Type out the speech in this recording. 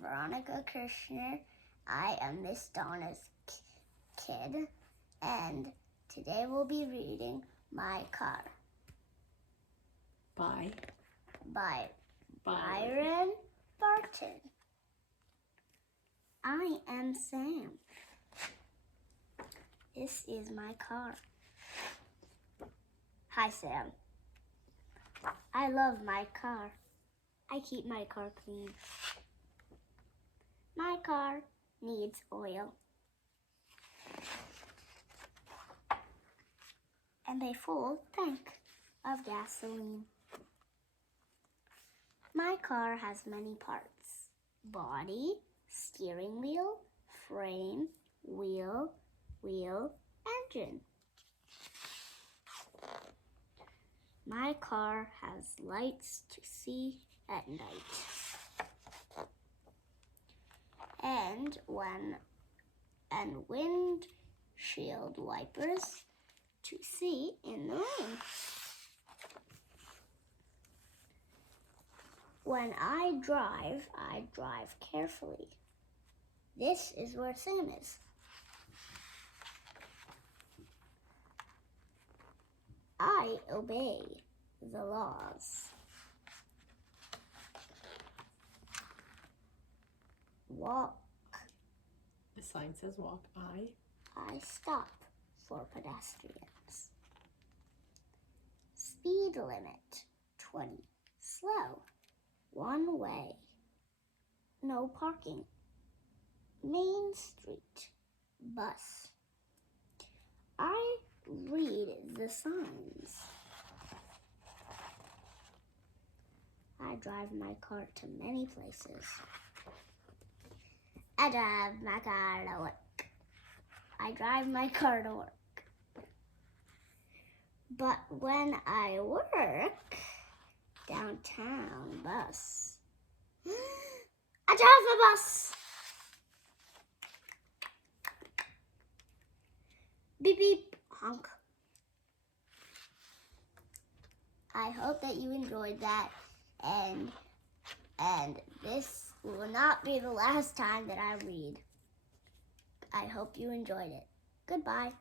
Veronica Kirshner. I am Miss Donna's kid, and today we'll be reading My Car by Byron Barton. I am Sam. This is my car. Hi, Sam. I love my car. I keep my car clean. My car needs oil and a full tank of gasoline. My car has many parts: body, steering wheel, frame, wheel, engine. My car has lights to see at night and windshield wipers to see in the rain. When I drive carefully. This is where Sam is. I obey the laws. Walk. The sign says walk. I stop for pedestrians. Speed limit 20. Slow. One way. No parking. Main Street. Bus. I read the signs. I drive my car to many places. I drive my car to work. I drive my car to work. But when I work downtown, bus. I drive a bus. Beep, beep, honk. I hope that you enjoyed that, and this will not be the last time that I read. I hope you enjoyed it. Goodbye.